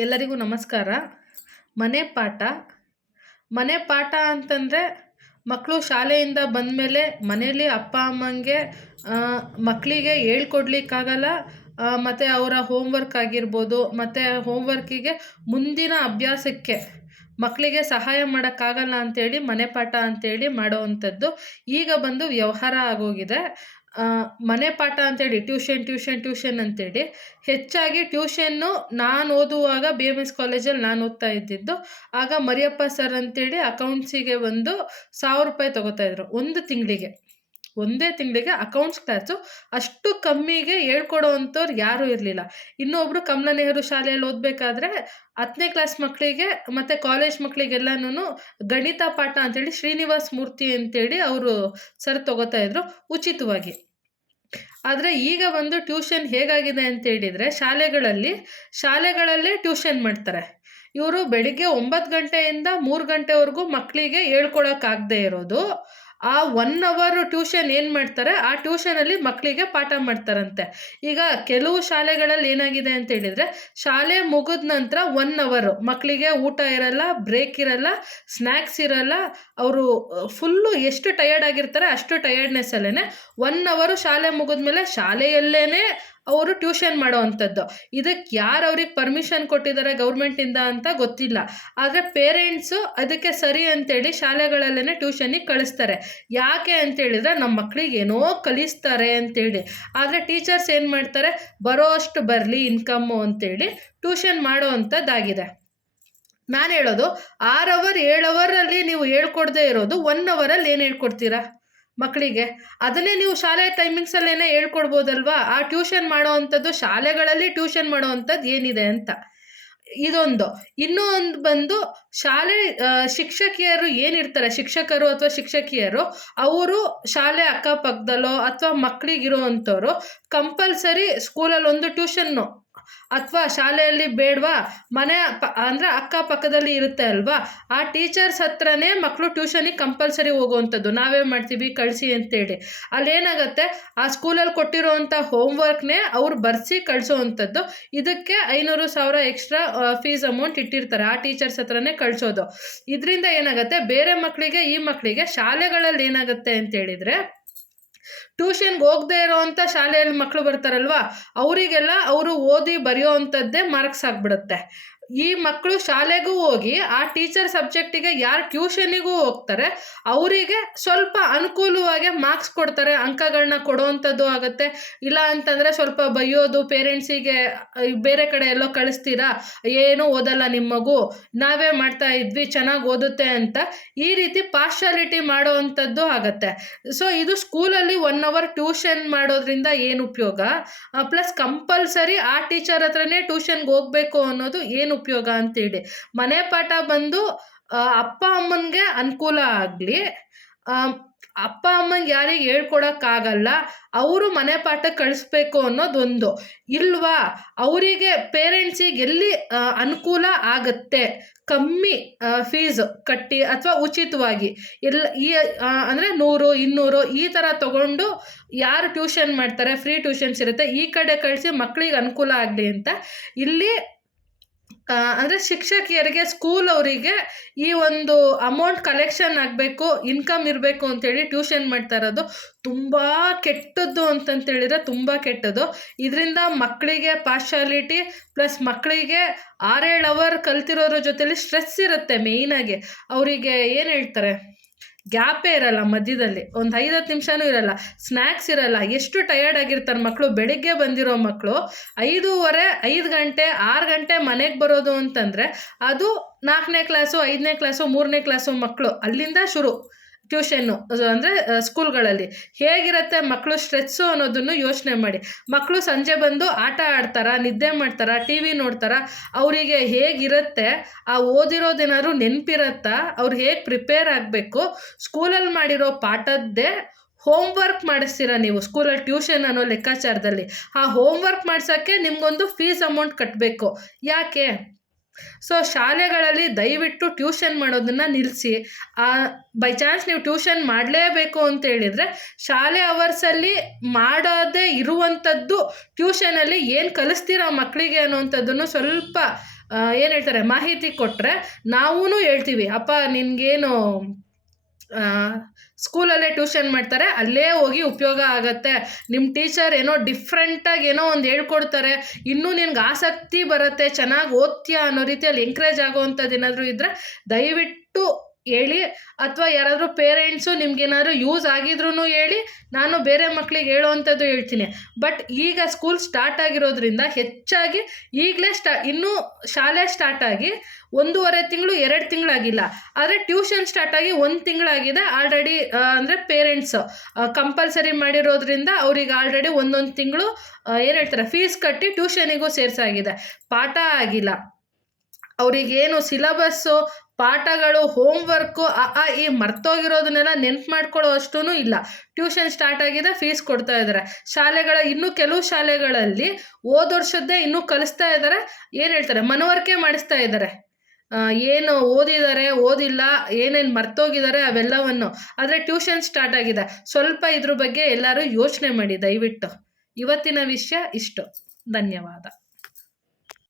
ಎಲ್ಲರಿಗೂ ನಮಸ್ಕಾರ. ಮನೆ ಪಾಠ ಅಂತಂದರೆ ಮಕ್ಕಳು ಶಾಲೆಯಿಂದ ಬಂದಮೇಲೆ ಮನೇಲಿ ಅಪ್ಪ ಅಮ್ಮಂಗೆ ಮಕ್ಕಳಿಗೆ ಹೇಳ್ಕೊಡ್ಲಿಕ್ಕಾಗಲ್ಲ. ಮತ್ತು ಅವರ ಹೋಮ್ವರ್ಕ್ ಆಗಿರ್ಬೋದು, ಮತ್ತು ಹೋಮ್ವರ್ಕಿಗೆ ಮುಂದಿನ ಅಭ್ಯಾಸಕ್ಕೆ ಮಕ್ಕಳಿಗೆ ಸಹಾಯ ಮಾಡೋಕ್ಕಾಗಲ್ಲ ಅಂಥೇಳಿ ಮನೆ ಪಾಠ ಅಂಥೇಳಿ ಮಾಡೋವಂಥದ್ದು ಈಗ ಬಂದು ವ್ಯವಹಾರ ಆಗೋಗಿದೆ. ಮನೆ ಪಾಠ ಅಂತೇಳಿ ಟ್ಯೂಷನ್ ಅಂತೇಳಿ ಹೆಚ್ಚಾಗಿ ಟ್ಯೂಷನ್ನು ನಾನು ಓದುವಾಗ BMS ಕಾಲೇಜಲ್ಲಿ ನಾನು ಓದ್ತಾ ಇದ್ದಿದ್ದು. ಆಗ ಮರಿಯಪ್ಪ ಸರ್ ಅಂತೇಳಿ ಅಕೌಂಟ್ಸಿಗೆ ಒಂದು 1000 ರೂಪಾಯಿ ತೊಗೋತಾಯಿದ್ರು ಒಂದೇ ತಿಂಗಳಿಗೆ ಅಕೌಂಟ್ಸ್ ಕ್ಲಾಸು. ಅಷ್ಟು ಕಮ್ಮಿಗೆ ಹೇಳ್ಕೊಡೋ ಅಂಥವ್ರು ಯಾರೂ ಇರಲಿಲ್ಲ. ಇನ್ನೊಬ್ಬರು ಕಮಲಾ ನೆಹರು ಶಾಲೆಯಲ್ಲಿ ಓದಬೇಕಾದ್ರೆ 10ನೇ ಕ್ಲಾಸ್ ಮಕ್ಕಳಿಗೆ ಮತ್ತು ಕಾಲೇಜ್ ಮಕ್ಕಳಿಗೆಲ್ಲನೂ ಗಣಿತ ಪಾಠ ಅಂತೇಳಿ ಶ್ರೀನಿವಾಸ್ ಮೂರ್ತಿ ಅಂತೇಳಿ ಅವರು ಸರ್ ತೊಗೋತಾಯಿದ್ರು ಉಚಿತವಾಗಿ. ಆದರೆ ಈಗ ಬಂದು ಟ್ಯೂಷನ್ ಹೇಗಾಗಿದೆ ಅಂತೇಳಿದರೆ ಶಾಲೆಗಳಲ್ಲೇ ಟ್ಯೂಷನ್ ಮಾಡ್ತಾರೆ. ಇವರು ಬೆಳಿಗ್ಗೆ 9 ಗಂಟೆಯಿಂದ 3 ಗಂಟೆವರೆಗೂ ಮಕ್ಕಳಿಗೆ ಹೇಳ್ಕೊಡೋಕ್ಕಾಗದೇ ಇರೋದು, ಆ 1 ಅವರ್ ಟ್ಯೂಷನ್ ಏನು ಮಾಡ್ತಾರೆ, ಆ ಟ್ಯೂಷನಲ್ಲಿ ಮಕ್ಕಳಿಗೆ ಪಾಠ ಮಾಡ್ತಾರಂತೆ. ಈಗ ಕೆಲವು ಶಾಲೆಗಳಲ್ಲಿ ಏನಾಗಿದೆ ಅಂತ ಹೇಳಿದರೆ, ಶಾಲೆ ಮುಗಿದ ನಂತರ 1 ಅವರು ಮಕ್ಕಳಿಗೆ ಊಟ ಇರಲ್ಲ, ಬ್ರೇಕ್ ಇರಲ್ಲ, ಸ್ನ್ಯಾಕ್ಸ್ ಇರಲ್ಲ. ಅವರು ಫುಲ್ಲು ಎಷ್ಟು ಟಯರ್ಡ್ ಆಗಿರ್ತಾರೆ ಅಷ್ಟು ಟಯರ್ಡ್ನೆಸ್ಸಲ್ಲೇ 1 ಅವರು ಶಾಲೆ ಮುಗಿದ್ಮೇಲೆ ಶಾಲೆಯಲ್ಲೇ ಅವರು ಟ್ಯೂಷನ್ ಮಾಡೋ ಅಂಥದ್ದು. ಇದಕ್ಕೆ ಯಾರು ಅವ್ರಿಗೆ ಪರ್ಮಿಷನ್ ಕೊಟ್ಟಿದ್ದಾರೆ ಗೌರ್ಮೆಂಟಿಂದ ಅಂತ ಗೊತ್ತಿಲ್ಲ. ಆದರೆ ಪೇರೆಂಟ್ಸು ಅದಕ್ಕೆ ಸರಿ ಅಂತೇಳಿ ಶಾಲೆಗಳಲ್ಲೇ ಟ್ಯೂಷನಿಗೆ ಕಳಿಸ್ತಾರೆ. ಯಾಕೆ ಅಂತೇಳಿದರೆ ನಮ್ಮ ಮಕ್ಕಳಿಗೆ ಏನೋ ಕಲಿಸ್ತಾರೆ ಅಂತೇಳಿ. ಆದರೆ ಟೀಚರ್ಸ್ ಏನು ಮಾಡ್ತಾರೆ, ಬರೋ ಅಷ್ಟು ಬರಲಿ ಇನ್ಕಮ್ಮು ಅಂತೇಳಿ ಟ್ಯೂಷನ್ ಮಾಡೋ ಅಂಥದ್ದಾಗಿದೆ. ನಾನು ಹೇಳೋದು 6 ಅವರ್ 7 ಅವರಲ್ಲಿ ನೀವು ಹೇಳ್ಕೊಡದೇ ಇರೋದು 1 ಅವರಲ್ಲಿ ಏನು ಹೇಳ್ಕೊಡ್ತೀರಾ ಮಕ್ಕಳಿಗೆ? ಅದನ್ನೇ ನೀವು ಶಾಲೆ ಟೈಮಿಂಗ್ಸಲ್ಲೇ ಹೇಳ್ಕೊಡ್ಬೋದಲ್ವಾ? ಆ ಟ್ಯೂಷನ್ ಮಾಡೋ ಅಂಥದ್ದು ಶಾಲೆಗಳಲ್ಲಿ ಟ್ಯೂಷನ್ ಮಾಡೋ ಅಂಥದ್ದು ಏನಿದೆ ಅಂತ. ಇದೊಂದು. ಇನ್ನೂ ಒಂದು ಬಂದು ಶಾಲೆ ಶಿಕ್ಷಕಿಯರು ಏನಿರ್ತಾರೆ, ಶಿಕ್ಷಕರು ಅಥವಾ ಶಿಕ್ಷಕಿಯರು, ಅವರು ಶಾಲೆ ಅಕ್ಕಪಕ್ಕದಲ್ಲೋ ಅಥವಾ ಮಕ್ಕಳಿಗಿರೋ ಅಂಥವ್ರು ಕಂಪಲ್ಸರಿ ಸ್ಕೂಲಲ್ಲಿ ಒಂದು ಟ್ಯೂಷನ್ನು ಅಥವಾ ಶಾಲೆಯಲ್ಲಿ ಬೇಡವಾ, ಅಂದರೆ ಅಕ್ಕಪಕ್ಕದಲ್ಲಿ ಇರುತ್ತೆ ಅಲ್ವಾ, ಆ ಟೀಚರ್ಸ್ ಹತ್ರನೇ ಮಕ್ಕಳು ಟ್ಯೂಷನಿಗೆ ಕಂಪಲ್ಸರಿ ಹೋಗುವಂಥದ್ದು. ನಾವೇ ಮಾಡ್ತೀವಿ ಕಳಿಸಿ ಅಂತೇಳಿ. ಅಲ್ಲೇನಾಗುತ್ತೆ, ಆ ಸ್ಕೂಲಲ್ಲಿ ಕೊಟ್ಟಿರೋವಂಥ ಹೋಮ್ವರ್ಕ್ನೇ ಅವ್ರು ಬರೆಸಿ ಕಳಿಸೋವಂಥದ್ದು. ಇದಕ್ಕೆ 500,000 ಎಕ್ಸ್ಟ್ರಾ ಫೀಸ್ ಅಮೌಂಟ್ ಇಟ್ಟಿರ್ತಾರೆ, ಆ ಟೀಚರ್ಸ್ ಹತ್ರನೇ ಕಳಿಸೋದು. ಇದರಿಂದ ಏನಾಗುತ್ತೆ, ಬೇರೆ ಮಕ್ಕಳಿಗೆ ಈ ಮಕ್ಕಳಿಗೆ ಶಾಲೆಗಳಲ್ಲಿ ಏನಾಗುತ್ತೆ ಅಂತೇಳಿದರೆ, ಟ್ಯೂಷನ್ಗೆ ಹೋಗದೆ ಇರೋವಂಥ ಶಾಲೆಯಲ್ಲಿ ಮಕ್ಕಳು ಬರ್ತಾರಲ್ವ, ಅವರಿಗೆಲ್ಲ ಅವರು ಓದಿ ಬರೆಯೋ ಅಂಥದ್ದೇ ಮಾರ್ಕ್ಸ್ ಆಗಿಬಿಡುತ್ತೆ. ಈ ಮಕ್ಕಳು ಶಾಲೆಗೂ ಹೋಗಿ ಆ ಟೀಚರ್ ಸಬ್ಜೆಕ್ಟಿಗೆ ಯಾರು ಟ್ಯೂಷನಿಗೂ ಹೋಗ್ತಾರೆ ಅವರಿಗೆ ಸ್ವಲ್ಪ ಅನುಕೂಲವಾಗಿ ಮಾರ್ಕ್ಸ್ ಕೊಡ್ತಾರೆ, ಅಂಕಗಳನ್ನ ಕೊಡೋವಂಥದ್ದು ಆಗುತ್ತೆ. ಇಲ್ಲ ಅಂತಂದರೆ ಸ್ವಲ್ಪ ಬೈಯೋದು, ಪೇರೆಂಟ್ಸಿಗೆ ಬೇರೆ ಕಡೆ ಎಲ್ಲೋ ಕಳಿಸ್ತೀರಾ, ಏನೂ ಓದಲ್ಲ ನಿಮ್ಮ ಮಗು, ನಾವೇ ಮಾಡ್ತಾ ಇದ್ವಿ ಚೆನ್ನಾಗಿ ಓದುತ್ತೆ ಅಂತ ಈ ರೀತಿ ಪಾರ್ಶಾಲಿಟಿ ಮಾಡೋ ಅಂಥದ್ದು ಆಗುತ್ತೆ. ಸೊ ಇದು ಸ್ಕೂಲಲ್ಲಿ 1 ಅವರ್ ಟ್ಯೂಷನ್ ಮಾಡೋದ್ರಿಂದ ಏನು ಉಪಯೋಗ, ಪ್ಲಸ್ ಕಂಪಲ್ಸರಿ ಆ ಟೀಚರ್ ಹತ್ರನೇ ಟ್ಯೂಷನ್ಗೆ ಹೋಗಬೇಕು ಅನ್ನೋದು ಏನು ಉಪಯೋಗ ಅಂತೇಳಿ. ಮನೆ ಪಾಠ ಬಂದು ಅಪ್ಪ ಅಮ್ಮನಿಗೆ ಅನುಕೂಲ ಆಗಲಿ, ಅಪ್ಪ ಅಮ್ಮಂಗೆ ಯಾರಿಗೆ ಹೇಳ್ಕೊಡೋಕ್ಕಾಗಲ್ಲ ಅವರು ಮನೆ ಪಾಠ ಕಳಿಸ್ಬೇಕು ಅನ್ನೋದೊಂದು ಇಲ್ವಾ, ಅವರಿಗೆ ಪೇರೆಂಟ್ಸಿಗೆ ಎಲ್ಲಿ ಅನುಕೂಲ ಆಗುತ್ತೆ, ಕಮ್ಮಿ ಫೀಸ್ ಕಟ್ಟಿ ಅಥವಾ ಉಚಿತವಾಗಿ ಅಂದರೆ 100 200 ಈ ಥರ ತೊಗೊಂಡು ಯಾರು ಟ್ಯೂಷನ್ ಮಾಡ್ತಾರೆ, ಫ್ರೀ ಟ್ಯೂಷನ್ಸ್ ಇರುತ್ತೆ, ಈ ಕಡೆ ಕಳಿಸಿ ಮಕ್ಕಳಿಗೆ ಅನುಕೂಲ ಆಗಲಿ ಅಂತ ಇಲ್ಲಿ ಅಂದರೆ ಶಿಕ್ಷಕಿಯರಿಗೆ, ಸ್ಕೂಲ್ ಅವರಿಗೆ ಈ ಒಂದು ಅಮೌಂಟ್ ಕಲೆಕ್ಷನ್ ಆಗಬೇಕು, ಇನ್ಕಮ್ ಇರಬೇಕು ಅಂತೇಳಿ ಟ್ಯೂಷನ್ ಮಾಡ್ತಾ ಇರೋದು ತುಂಬ ಕೆಟ್ಟದ್ದು ಅಂತಂತೇಳಿದರೆ ತುಂಬ ಕೆಟ್ಟದ್ದು. ಇದರಿಂದ ಮಕ್ಕಳಿಗೆ ಪಾರ್ಶಾಲಿಟಿ, ಪ್ಲಸ್ ಮಕ್ಕಳಿಗೆ 6-7 ಅವರ್ ಕಲ್ತಿರೋದ್ರ ಜೊತೆಲಿ ಸ್ಟ್ರೆಸ್ ಇರುತ್ತೆ. ಮೇಯ್ನಾಗಿ ಅವರಿಗೆ ಏನು ಹೇಳ್ತಾರೆ, ಗ್ಯಾಪೇ ಇರಲ್ಲ, ಮಧ್ಯದಲ್ಲಿ ಒಂದು 5-10 ನಿಮಿಷನೂ ಇರಲ್ಲ, ಸ್ನ್ಯಾಕ್ಸ್ ಇರಲ್ಲ. ಎಷ್ಟು ಟಯರ್ಡ್ ಆಗಿರ್ತಾರೆ ಮಕ್ಕಳು. ಬೆಳಿಗ್ಗೆ ಬಂದಿರೋ ಮಕ್ಕಳು 5:30 5 ಗಂಟೆ 6 ಗಂಟೆ ಮನೆಗೆ ಬರೋದು ಅಂತಂದರೆ ಅದು 4ನೇ ಕ್ಲಾಸು 5ನೇ ಕ್ಲಾಸು 3ನೇ ಕ್ಲಾಸು ಮಕ್ಕಳು. ಅಲ್ಲಿಂದ ಶುರು ಟ್ಯೂಷನ್ನು ಅಂದರೆ ಸ್ಕೂಲ್ಗಳಲ್ಲಿ ಹೇಗಿರುತ್ತೆ ಮಕ್ಕಳು ಸ್ಟ್ರೆಸ್ಸು ಅನ್ನೋದನ್ನು ಯೋಚನೆ ಮಾಡಿ. ಮಕ್ಕಳು ಸಂಜೆ ಬಂದು ಆಟ ಆಡ್ತಾರಾ, ನಿದ್ದೆ ಮಾಡ್ತಾರಾ, TV ನೋಡ್ತಾರಾ, ಅವರಿಗೆ ಹೇಗಿರುತ್ತೆ, ಆ ಓದಿರೋದೇನಾದ್ರು ನೆನಪಿರುತ್ತಾ, ಅವ್ರು ಹೇಗೆ ಪ್ರಿಪೇರ್ ಆಗಬೇಕು, ಸ್ಕೂಲಲ್ಲಿ ಮಾಡಿರೋ ಪಾಠದ್ದೇ ಹೋಮ್ವರ್ಕ್ ಮಾಡಿಸ್ತೀರಾ ನೀವು ಸ್ಕೂಲಲ್ಲಿ ಟ್ಯೂಷನ್ ಅನ್ನೋ ಲೆಕ್ಕಾಚಾರದಲ್ಲಿ. ಆ ಹೋಮ್ವರ್ಕ್ ಮಾಡ್ಸೋಕ್ಕೆ ನಿಮಗೊಂದು ಫೀಸ್ ಅಮೌಂಟ್ ಕಟ್ಟಬೇಕು. ಯಾಕೆ? ಸೊ ಶಾಲೆಗಳಲ್ಲಿ ದಯವಿಟ್ಟು ಟ್ಯೂಷನ್ ಮಾಡೋದನ್ನು ನಿಲ್ಲಿಸಿ. ಬೈ ಚಾನ್ಸ್ ನೀವು ಟ್ಯೂಷನ್ ಮಾಡಲೇಬೇಕು ಅಂತ ಹೇಳಿದರೆ ಶಾಲೆ ಅವರ್ಸಲ್ಲಿ ಮಾಡೋದೇ ಇರುವಂಥದ್ದು ಟ್ಯೂಷನಲ್ಲಿ ಏನು ಕಲಿಸ್ತೀರ ಮಕ್ಕಳಿಗೆ ಅನ್ನೋವಂಥದ್ದನ್ನು ಸ್ವಲ್ಪ ಏನು ಹೇಳ್ತಾರೆ ಮಾಹಿತಿ ಕೊಟ್ಟರೆ ನಾವೂ ಹೇಳ್ತೀವಿ, ಅಪ್ಪ ನಿನಗೇನು ಸ್ಕೂಲಲ್ಲೇ ಟ್ಯೂಷನ್ ಮಾಡ್ತಾರೆ, ಅಲ್ಲೇ ಹೋಗಿ ಉಪಯೋಗ ಆಗತ್ತೆ. ನಿಮ್ಮ ಟೀಚರ್ ಏನೋ ಡಿಫ್ರೆಂಟಾಗಿ ಏನೋ ಒಂದು ಹೇಳ್ಕೊಡ್ತಾರೆ, ಇನ್ನೂ ನಿನ್ಗೆ ಆಸಕ್ತಿ ಬರುತ್ತೆ, ಚೆನ್ನಾಗಿ ಓದ್ತೀಯಾ ಅನ್ನೋ ರೀತಿಯಲ್ಲಿ ಎಂಕರೇಜ್ ಆಗೋವಂಥದ್ದು ಏನಾದರೂ ಇದ್ದರೆ ದಯವಿಟ್ಟು ಹೇಳಿ. ಅಥವಾ ಯಾರಾದರೂ ಪೇರೆಂಟ್ಸು ನಿಮ್ಗೇನಾದ್ರು ಯೂಸ್ ಆಗಿದ್ರೂ ಹೇಳಿ, ನಾನು ಬೇರೆ ಮಕ್ಕಳಿಗೆ ಹೇಳೋವಂಥದ್ದು ಹೇಳ್ತೀನಿ. ಬಟ್ ಈಗ ಸ್ಕೂಲ್ ಸ್ಟಾರ್ಟ್ ಆಗಿರೋದ್ರಿಂದ ಹೆಚ್ಚಾಗಿ ಈಗಲೇ ಇನ್ನೂ ಶಾಲೆ ಸ್ಟಾರ್ಟ್ ಆಗಿ 1.5 ತಿಂಗಳು 2 ತಿಂಗಳಾಗಿಲ್ಲ, ಆದರೆ ಟ್ಯೂಷನ್ ಸ್ಟಾರ್ಟ್ ಆಗಿ 1 ತಿಂಗಳಾಗಿದೆ ಆಲ್ರೆಡಿ. ಅಂದರೆ ಪೇರೆಂಟ್ಸ್ ಕಂಪಲ್ಸರಿ ಮಾಡಿರೋದ್ರಿಂದ ಅವ್ರಿಗೆ ಆಲ್ರೆಡಿ 1 ತಿಂಗಳು ಏನು ಹೇಳ್ತಾರೆ ಫೀಸ್ ಕಟ್ಟಿ ಟ್ಯೂಷನಿಗೂ ಸೇರಿಸಾಗಿದೆ. ಪಾಠ ಆಗಿಲ್ಲ, ಅವರಿಗೇನು ಸಿಲಬಸ್ಸು, ಪಾಠಗಳು, ಹೋಮ್ವರ್ಕು, ಈ ಮರ್ತೋಗಿರೋದನ್ನೆಲ್ಲ ನೆನ್ಪು ಮಾಡ್ಕೊಳ್ಳೋ ಅಷ್ಟೂ ಇಲ್ಲ. ಟ್ಯೂಷನ್ ಸ್ಟಾರ್ಟ್ ಆಗಿದೆ, ಫೀಸ್ ಕೊಡ್ತಾ ಇದ್ದಾರೆ. ಇನ್ನೂ ಕೆಲವು ಶಾಲೆಗಳಲ್ಲಿ ಹೋದ ವರ್ಷದ್ದೇ ಇನ್ನೂ ಕಲಿಸ್ತಾ ಇದ್ದಾರೆ. ಏನು ಹೇಳ್ತಾರೆ ಮನವರಿಕೆ ಮಾಡಿಸ್ತಾ ಇದ್ದಾರೆ, ಏನು ಓದಿದ್ದಾರೆ ಓದಿಲ್ಲ, ಏನೇನು ಮರ್ತೋಗಿದ್ದಾರೆ ಅವೆಲ್ಲವನ್ನು. ಆದರೆ ಟ್ಯೂಷನ್ ಸ್ಟಾರ್ಟ್ ಆಗಿದೆ. ಸ್ವಲ್ಪ ಇದ್ರ ಬಗ್ಗೆ ಎಲ್ಲರೂ ಯೋಚನೆ ಮಾಡಿ ದಯವಿಟ್ಟು. ಇವತ್ತಿನ ವಿಷಯ ಇಷ್ಟು. ಧನ್ಯವಾದ.